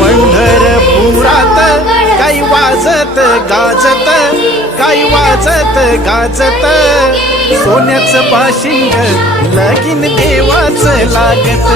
पंढरपुरात काही वाजत गाजत, काही वाजत गाजत, सोन्याचं पाशिंग लगीन देवाचं लागत.